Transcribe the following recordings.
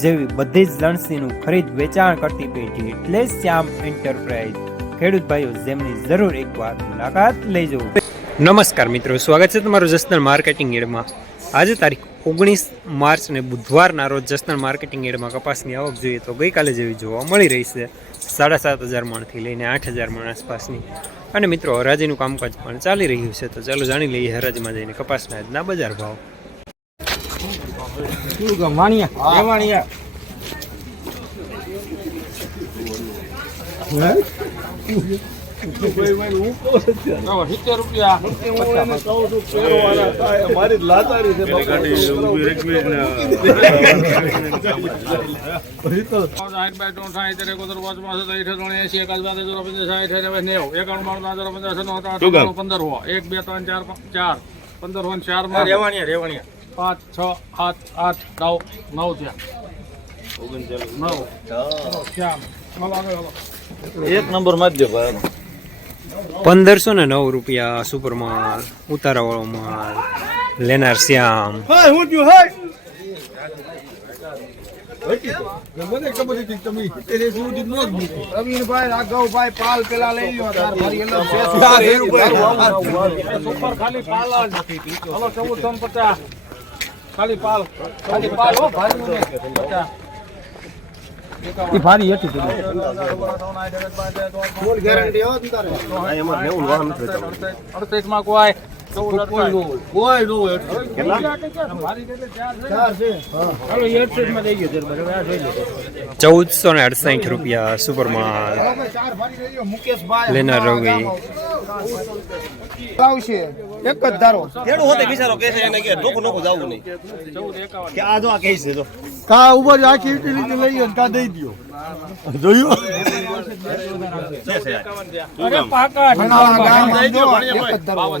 જેવી બધી જ લણસીનું ખરીદ વેચાણ કરતી પેઢી એટલે શ્યામ એન્ટરપ્રાઇઝ ખેડૂત ભાઈઓ, જેમની જરૂર એકવાર મુલાકાત લેજો. નમસ્કાર મિત્રો, સ્વાગત છે તમારું જસનલ માર્કેટિંગ એડમાં. આજે તારીખ ઓગણીસ માર્ચ અને બુધવારના રોજ જસનલ માર્કેટિંગ એડમાં કપાસની આવક જોઈએ તો ગઈકાલે જેવી જોવા મળી રહી છે. સાડા સાત હજાર મણથી લઈને આઠ હજાર મણ આસપાસની. અને મિત્રો, હરાજીનું કામકાજ પણ ચાલી રહ્યું છે, તો ચાલો જાણી લઈએ હરાજીમાં જઈને કપાસના આજના બજાર ભાવ. નેવું એકાણું હજાર પંચાસ નવ પંદર હો એક બે ત્રણ ચાર ચાર. પંદર હો ચારમાં રેવાણીયા રેવાણીયા. પાંચ છ આઠ આઠ નવ નવ ત્યાં નવ. એક નંબરમાં ભાઈ. પંદરસો ને નવ રૂપિયા સુપર માલ ઉતારાવાળો માલ લેનાર શ્યામ. હા હું ખાલી પાલ ખાલી પાલ ખાલી પાલ હો ભાઈ ભારી હતી ગેરંટી હો તારે એમાં નેવું વાહન નથી અડતાલીસમાં કોઈ ચૌદસો ને અડસાઠ રૂપિયા સુપર માલ લેનાર રવિ. આવશે. એક જ ધારો. કેડું હોતે બિચારો કહે છે એને કે નોખું નોખું જાવું નહીં. કે આ જો આ કહે છે જો. કા ઉપર આખી યુટિલિટી લઈ ગયો કા દઈ દયો. જોયું? છે છે અરે પાકા. ભણાવા ગામ દઈ દ્યો, એક જ ધારો.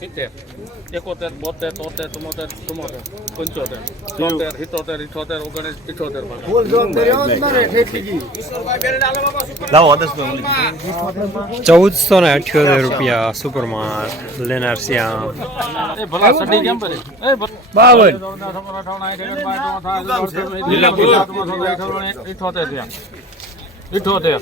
સિત્તેર, એકોતેર બોતેર તોતેર ચુમ્મોતેર ચુમ્મોતેર પંચોતેર તોતેર સિત્તોતેર ઇઠોતેર ઓગણીસ ઇઠોતેર ચૌદસો ને અઠ્યોતેર રૂપિયા સુપર માલ લેનાર શ્યામ બાવન ઇઠોતેર ઇઠોતેર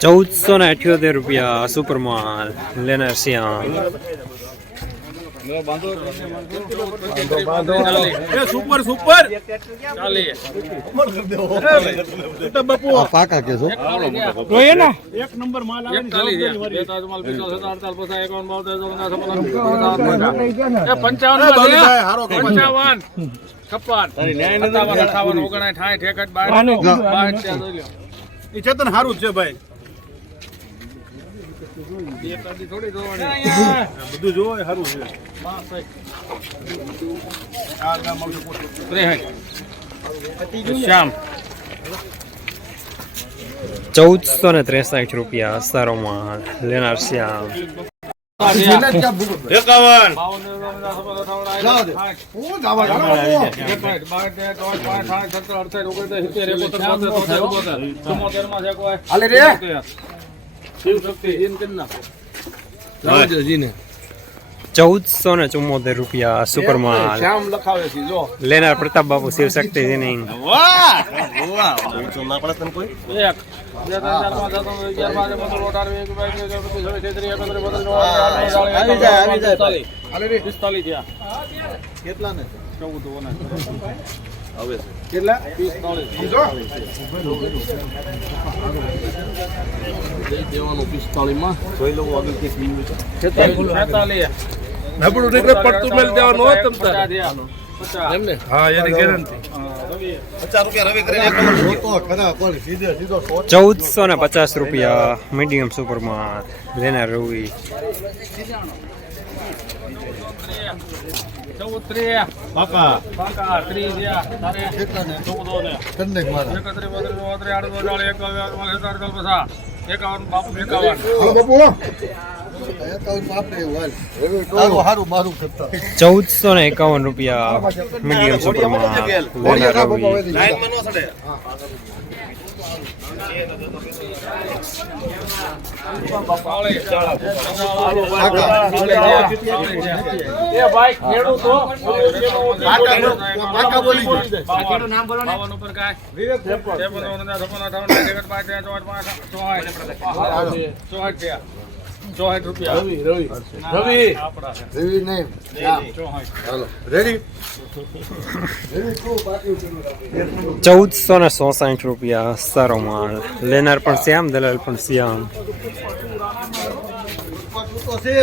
ચૌદસો ને અઠ્યોતેર રૂપિયા સુપર માલ લેનાર શ્યામ પંચાવન છપ્પન ત્યાં જોઈ લો. એ ચેતન સારું છે ભાઈ. બધું જોવો એ છે શ્યામ ચૌદસો ને ત્રેસઠ રૂપિયા સારોમાં લેનાર શ્યામ. એકાવન. રે. ચૌદસો ને ચુમ્મોતેર રૂપિયા સુપર માલ શ્યામ લખાવે છે જો. લેનાર પ્રતાપ બાપુ શિવ શક્તિ કેટલા ને ચૌદ ઓગણત્રીસ. છે. કેટલા? દેવાનું જોઈ લઉં આગળ કે નબળું નીકળે પડતું હોય તમ તારે. હા એની ગેરંટી. ચૌદસો ને પચાસ રૂપિયા મીડિયમ સુપરમાં લેનાર રવિ. ચૌદ ત્રીસ. પાકા પાકા ત્રીસ ચૌદો ને. કન્નેક મારા. એકત્રીસ, બત્રીસ, ચોત્રીસ, આડત્રીસ, ચાલીસ, એકાવન, એકાવન, પચાસ. એકાવન, બાપુ, એકાવન. ચૌદસો ને એકાવન રૂપિયા મીડિયમ સુપરમાં ત્રેસઠ, ચોસઠ, પાંસઠ, ચોસઠ. ચોસઠ થયા. ચોસઠ રૂપિયા. રવિ રવિ. રવિ. આપણા નહીં. ચોસઠ. રેડી? ચૌદસો ને સોસાઠ રૂપિયા સારો માલ લેનાર પણ શ્યામ દલાલ પણ શ્યામ. તો છે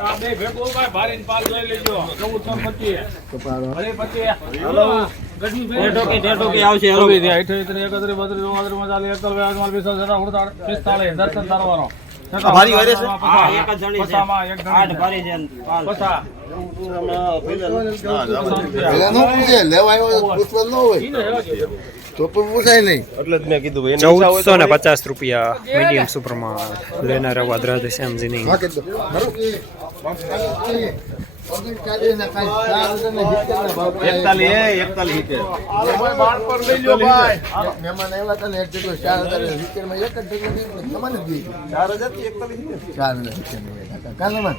આ બે ભેગું ભાઈ ભારી પાલ લઈ લેજો. ચૌદસો પચીસ. પચીસ. તો પણ પૂછાય નહીં. એટલે જ મેં કીધું ચૌદસો ને પચાસ રૂપિયા મીડિયમ સુપરમાં લેનાર અવાજ રાધે શ્યામજીની હા કે દો મહેમાન આવ્યા હતા ને એક જગ્યાએ ચાર હજાર સિત્તેરમાં એક જ જગ્યાએ નીકળ્યો. તમારે જ દીધી. ચાર હજારથી એકતાલીસ ચાર હજાર સિત્તેરમાં ગયા હતા. કાં મહેમાન?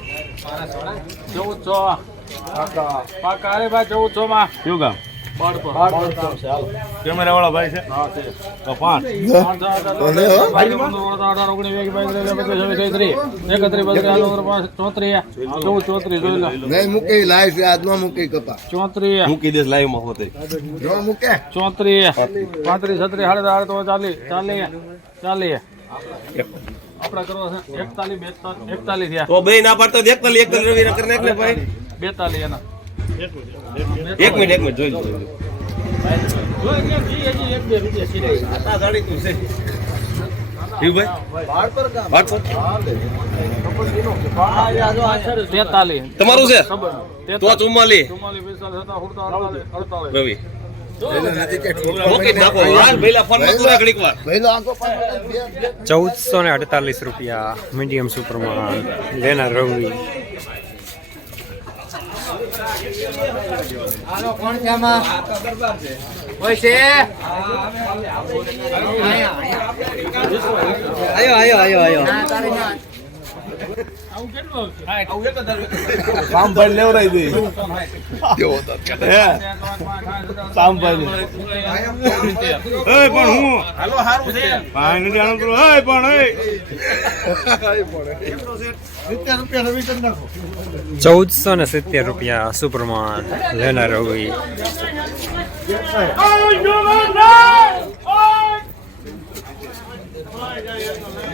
ચૌદસો. પાકા. અરે ભાઈ ચૌદસો માં કયું ગામ. કેમેરા વાળા ભાઈ છે? તો પાંચ. મૂકે લાઈવ છે આજ ન મૂકે કપા. ચોત્રીસ, મૂકી દેશ લાઈવમાં હોતે. મૂકે. ચોત્રીસ, પાંત્રીસ, છત્રીસ, સાડત્રીસ, તો ચાલી ચાલીસ, ચાલી આપણે કરવો છે એકતાલીસ, બેતાલીસ, એકતાલીસ. તો બે ના પાડતો એકતાલી એકતાલી રવિ કરી નાખ ભાઈ. બેતાલીસ એના. એક મિનિટ એક મિનિટ, જોઈ લો. તમારું છે. રવિ. ચૌદસો ને અડતાલીસ રૂપિયા મીડિયમ સુપરમાં લેનાર રવિ. આવું કોણ છે આમાં? ભાઈ છે? આયો આયો આયો હે સાંભળી. એ પણ હું? હાલો હારું છે. ભાઈ નથી આનંદ કરો એ પણ એ રવિ કરી નાખો ચૌદસો ને સિત્તેર રૂપિયા સુપ્રમાણ લેનાર રવિ એન હો મારી જાય હાલો ભાઈ શું કામ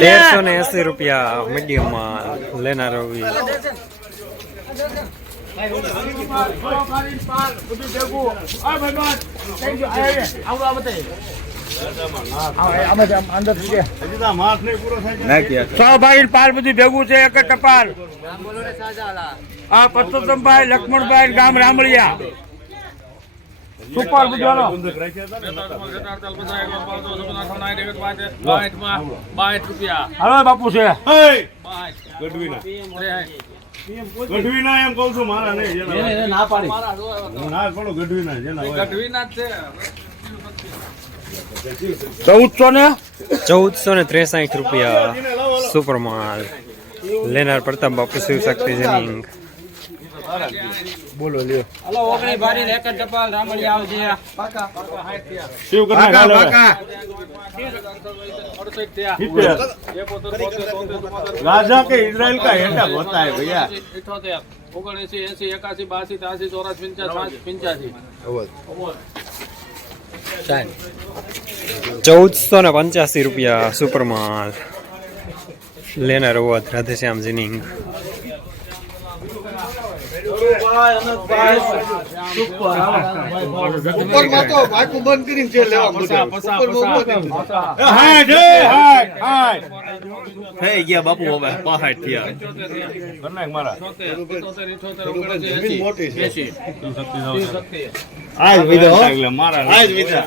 તેરસો ને એસી રૂપિયા મીડિયમમાં લેનાર ભેગું છે એક ટપાલ. આ પરસોત્તમભાઈ લક્ષ્મણભાઈ ગામ રામળિયા. સુપર બાપુ છે. ગઢવીના. ત્રેસઠ. ગઢવીના એમ કહું છું મારા નહીં ના પાડી. ના પડો ગઢવીના જેના હોય. ગઢવીના જ છે. ચૌદસો ને ચૌદસો ને ત્રેસાઠ રૂપિયા સુપરમાં લેનાર પ્રતાપ બાપુ શિવ શક્તિ જનિંગ બોલો લ્યો હલો ઓગણી બારી એક જ ટપાલ રામળી આવશે શિવ કરના ખાલે અડસઠ થયા સિત્તેર. એકોતેર, બોતેર, તોતેર, ચુમ્મોતેર, राजा के इजराइल का हेडा होता है भैया ઇઠોતેર ઓગણએસી એસી એકાસી બાસી ત્યાસી ચોરાસી પંચાસી પંચ્યાસી ચૌદસો ને પંચ્યાસી રૂપિયા સુપરમાલ લેનાર અવધ રાધેશ્યામ ઉપરમાં તો વાકું બંધ કરીને છે લેવા મોટે થઈ ગયા બાપુ હવે પાહાટ થયા મારા મોટી છે આજ વિધા આજ વિધા.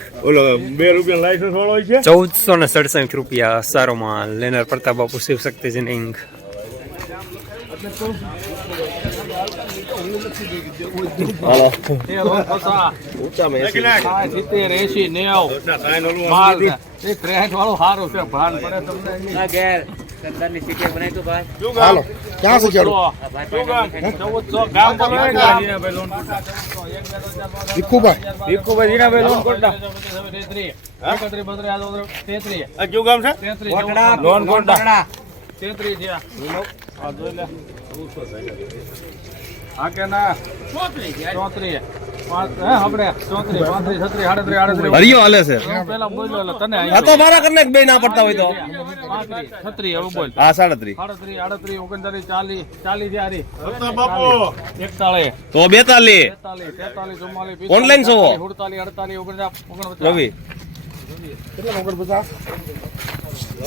ઓલો બે રૂપિયા લાયસન્સ વાળો છે? ચૌદસો ને સડસઠ રૂપિયા સારો માલ લેનાર પ્રતાપ બાપુ શિવ શક્તિ એ ત્રેસઠ વાળું સારું છે ભાન પડે તમને શું કામ? ક્યાં છે ચાલો શું કામ? ચૌદસો, ગામ બોલો ને ગામ. Bhikhubhai Jinabhai loan quota. છે લોન કોટા. તેત્રીસ થયા. આ કે ના ચોત્રીસ હરિયો હાલે છે. આ તો મારા કરને બે ના પડતા હોય તો. છત્રીસ હવે બોલ. હા આડત્રીસ ઓગણચાલીસ ચાલીસ ચાલીસ હારી બાપુ. એકતાળીસ. તો બેતાલીસ. તેતાલીસ ચુમ્માલીસ છો? સુડતાલીસ અડતાલીસ ઓગણચાલીસ ઓગણપચાસ. રવિ.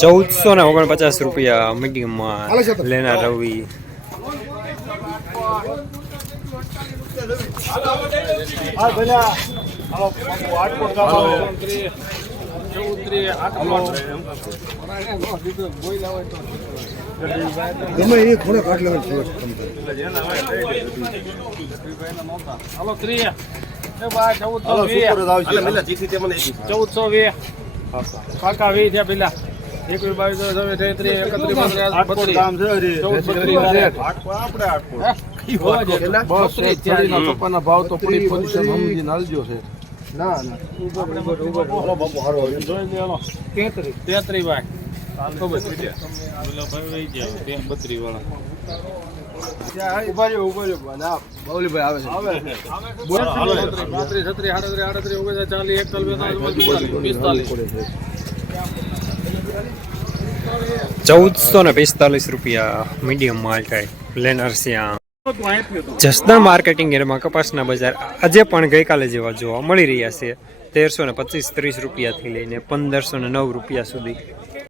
ચૌદસો ને ઓગણપચાસ રૂપિયા મીડિયમ માલ લેનાર રવિ. હાલો બાપુ આટકોટ ગામ ચૌદસો વીસ. કાકા વીસ થયા પેલા એકવીસ બાવીસ એકત્રીસ છે ચૌદ બત્રીસ ત્રેસઠ. થયા. ભાવ તો પૂરી પોઝિશન છે. ના ના. તેત્રીસ. તેત્રીસ. બત્રીસ વાળા છે ચૌદસો ને પિસ્તાલીસ. રૂપિયા મીડિયમ માલ થાય. લેનાર શ્યામ જસદણ માર્કેટિંગ એરિયામાં કપાસના બજાર આજે પણ ગઈકાલે જેવા જોવા મળી રહ્યા છે. તેરસો ને પચીસ ત્રીસ રૂપિયાથી લઈને પંદરસો ને નવ રૂપિયા સુધી